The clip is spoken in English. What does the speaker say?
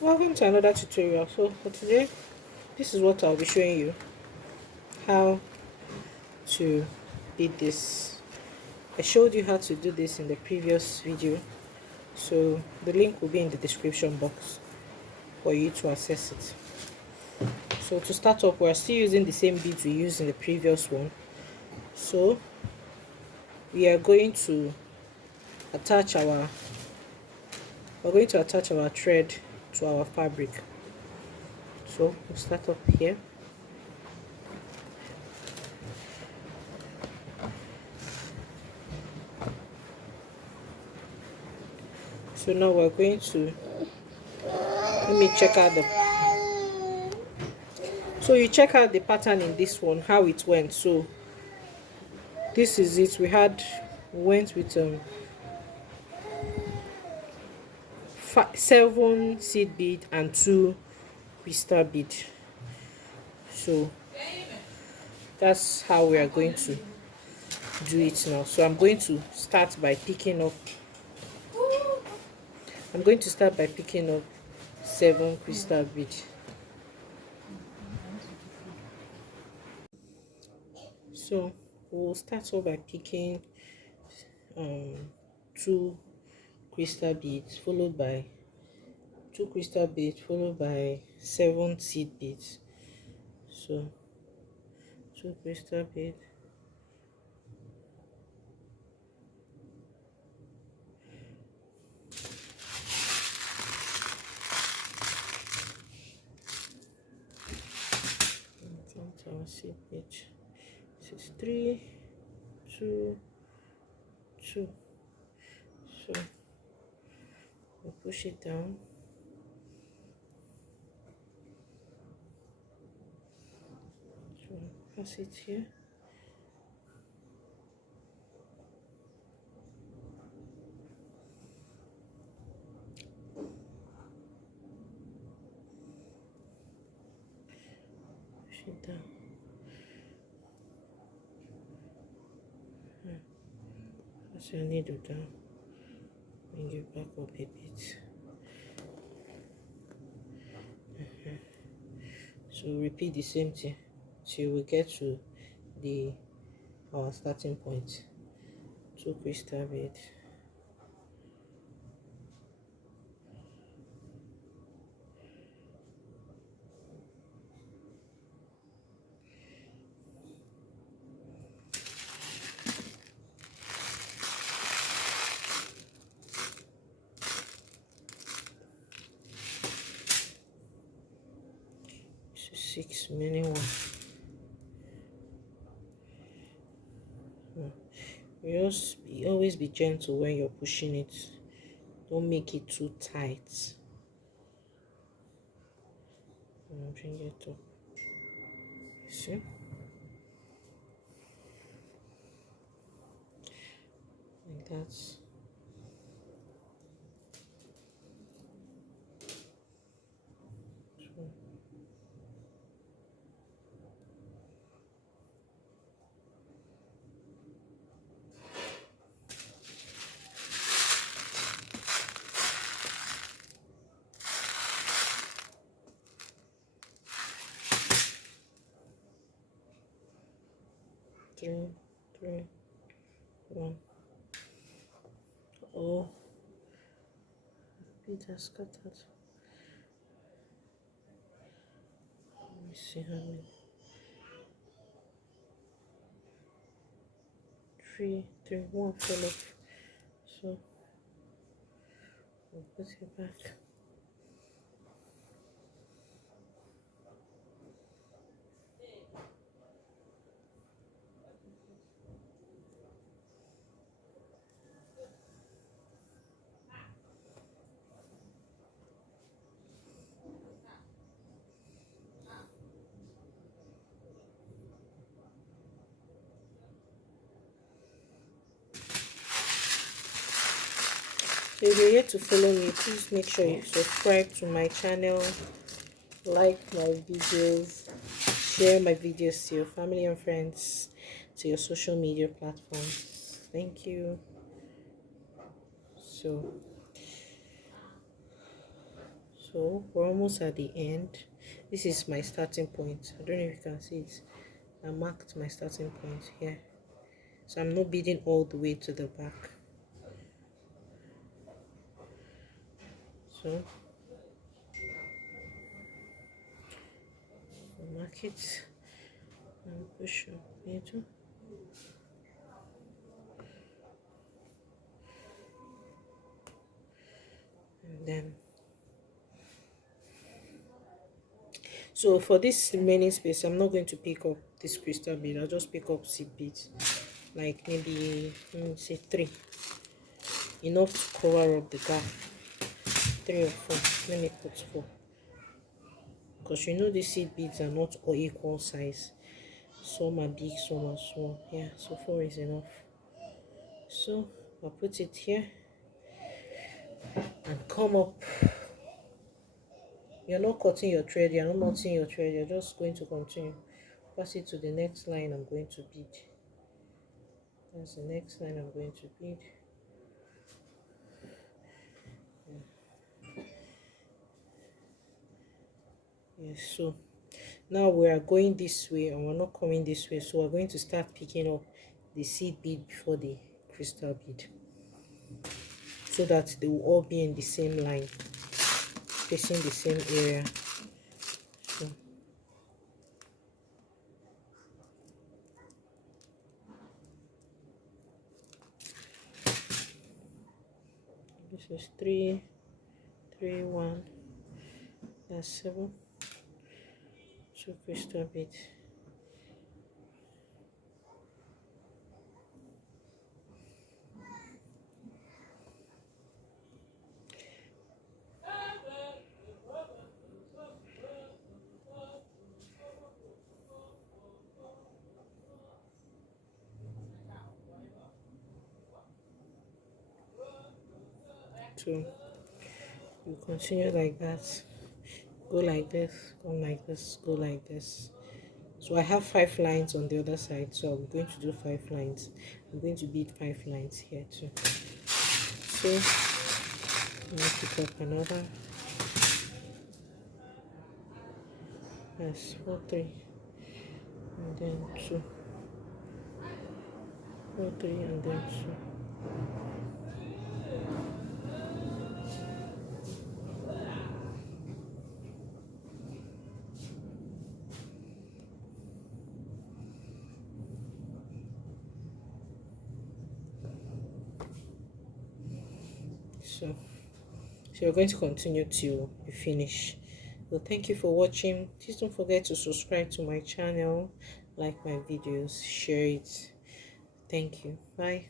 Welcome to another tutorial. So for today, this is what I'll be showing you how to bead this. I showed you how to do this in the previous video, so the link will be in the description box for you to access it. So to start off, we're still using the same beads we used in the previous one. So we are going to attach our thread to our fabric. So we'll start up here. So now we're going to let me check out the so you check out the pattern in this one, how it went. So this is it. Went with 7 seed bead and 2 crystal bead. So that's how we are going to do it now. So I'm going to start by picking up 7 crystal bead. So we'll start off by picking 2 crystal beads followed by 7 seed beads. So 2 crystal bead, our seed bead. This is 3, 2, 2. So we'll push it down. So pass it here. Push it down. Pass your needle down. Bring it back up a bit. So repeat the same thing till we get to our starting point. 2 crystal bead, 6 remaining one. Always be gentle when you're pushing it. Don't make it too tight. Bring it up. See? Like that. So, 3, 3, 1. Oh, bead has scattered. Let me see how many. 3, 3, 1 fell off. So we'll put it back. So if you're yet to follow me, please make sure you subscribe to my channel, like my videos, share my videos to your family and friends, to your social media platforms. Thank you. So we're almost at the end. This is my starting point. I don't know if you can see it. I marked my starting point here, so I'm not beading all the way to the back. So mark it and push your needle, and then so for this remaining space, I'm not going to pick up this crystal bead. I'll just pick up seed beads, like maybe let me say 3, enough to cover up the gap. 3 or 4. Let me put 4, because you know the seed beads are not all equal size. Some are big, some are small. Yeah, so 4 is enough. So I'll put it here and come up. You're not cutting your thread, you're not knotting your thread, you're just going to continue. Pass it to the next line I'm going to bead. That's the next line I'm going to bead. Yes, so now we are going this way and we're not coming this way, so we're going to start picking up the seed bead before the crystal bead, so that they will all be in the same line, facing the same area. So this is 3 3 1, that's 7, 2 crystal beads. So you continue like that, go like this, come like this, go like this. So I have 5 lines on the other side, so I'm going to do 5 lines. I'm going to bead 5 lines here too. So I'm going to pick up another. That's 4 3, and then 2, 4 3, and then 2. So you're going to continue till you finish. Well, thank you for watching. Please don't forget to subscribe to my channel, like my videos, share it. Thank you. Bye.